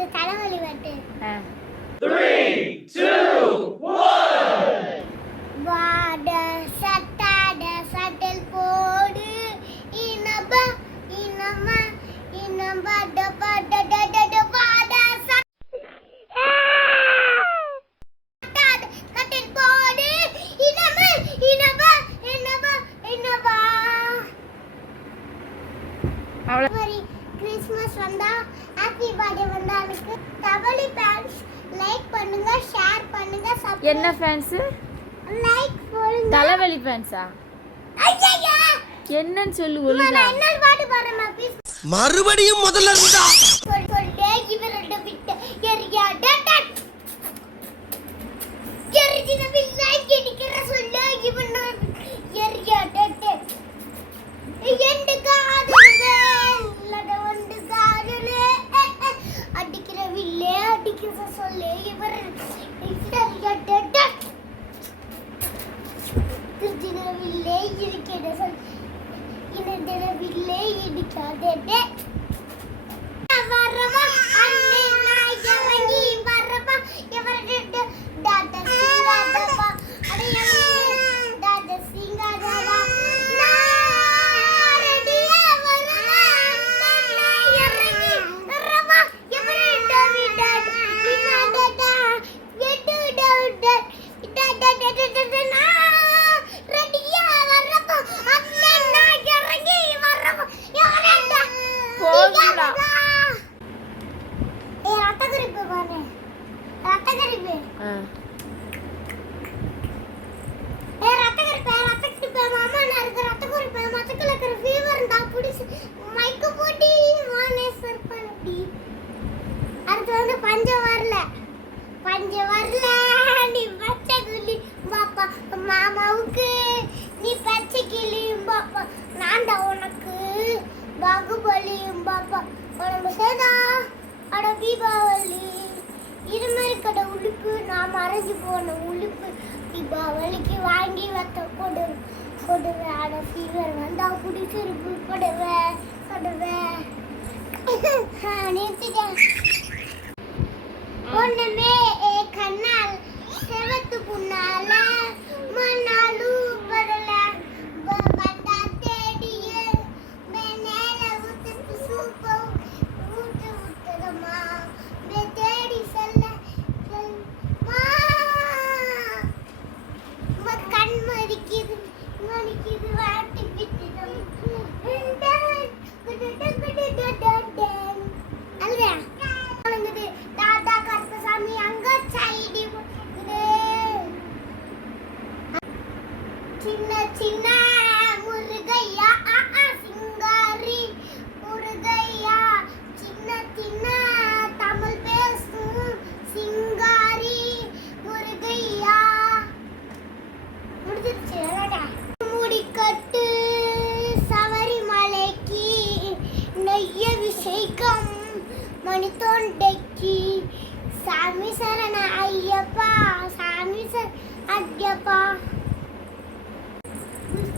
ஒரு தலைவலி வருது Three, two, one. வாட சட்டாட சட்டில் போடு இனபா இனமா இனபா டபா டட டட வாட சட்டாட சட்டில் போடு இனமா இனபா இனபா இனபா அவ்வளவு கிறிஸ்மஸ் வந்தா ஹாப்பி பர்த்டே தவளி பேன்ஸ் லைக் பண்ணுங்க ஷேர் பண்ணுங்க என்ன ஃபேன்ஸு லைக் போடுங்க. தலைவலி ஃபேன்ஸா ஐயா என்னன்னு சொல்லு நான் ஒழுங்கா. என்ன பாட்டு பாடுறேன் ப்ளீஸ் மறுபடியும் முதல்ல இருந்தா? நிலவிலே இருக்கிறது. நிலவிலே இருக்கிறது. ரத்த குறிப்பு பாரு. ரத்த குறிப்பு ஆ. ஏ ரத்த குறிப்பு ரத்த மாமா நான் இருக்க ரத்த குறிப்பு மத்தக்குள்ள இருக்கிற ஃபீவர் இருந்தா புடிச்சு மைக்கு போட்டி தீபாவளி. இருமறி கடை உடுப்பு நான் மறைஞ்சு போன உடுப்பு தீபாவளிக்கு வாங்கி வைத்த கொடு கொடுவேன் ஃபீவர் வந்தா குடிச்சிருப்பு கொடுவேன் கொடுவேன் நிறுத்திட்டேன். ஏ கண்ணால் செவத்து புண்ணால. சின்ன சின்ன முருகையா ஆ, சிங்காரி. முருகையா சின்ன சின்ன தமிழ் பேசும் சிங்காரி. முருகையா. முடிஞ்சிருச்சு முடிக்கட்டு சபரிமலைக்கு நெய்ய விஷேகம் மணி தொண்டைக்கு சாமி சரண ஐயப்பா சாமி சர ஐயப்பா.